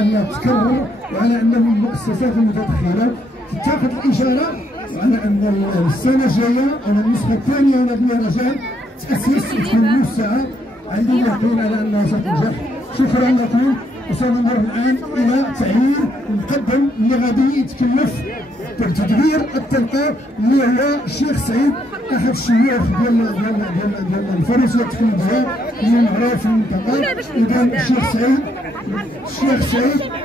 على انها تكرر وعلى ان المؤسسات المتدخله تاخذ الاشاره على ان السنه الجايه او النسخه الثانيه من هذا المهرجان تاسس وتكون موسعه. عندي اليقين على انها ستنجح. شكرا لكم. وسنمر الان الى تعيين المقدم اللي غادي يتكلف بتدبير التلقاء اللي هو الشيخ سعيد احد الشيوخ ديال الفروسيه التقليديه اللي معروف في المنطقه. اذا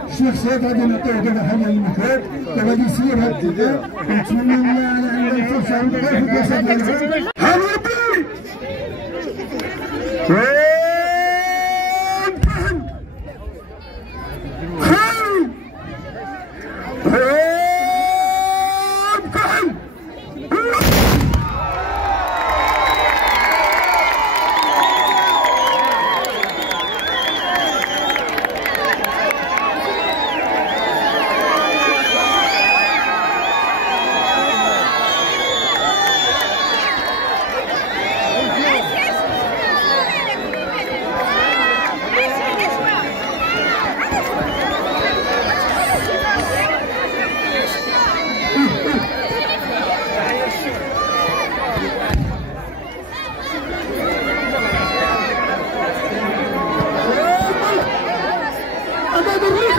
الشيخ سعيد غادي نعطيه دابا حاليا الميكرو وغادي يسير هذا التلقاء. ونتمنى لنا على ان الفرصه عندنا غير في البلاصه ديالها. أمام الرئيس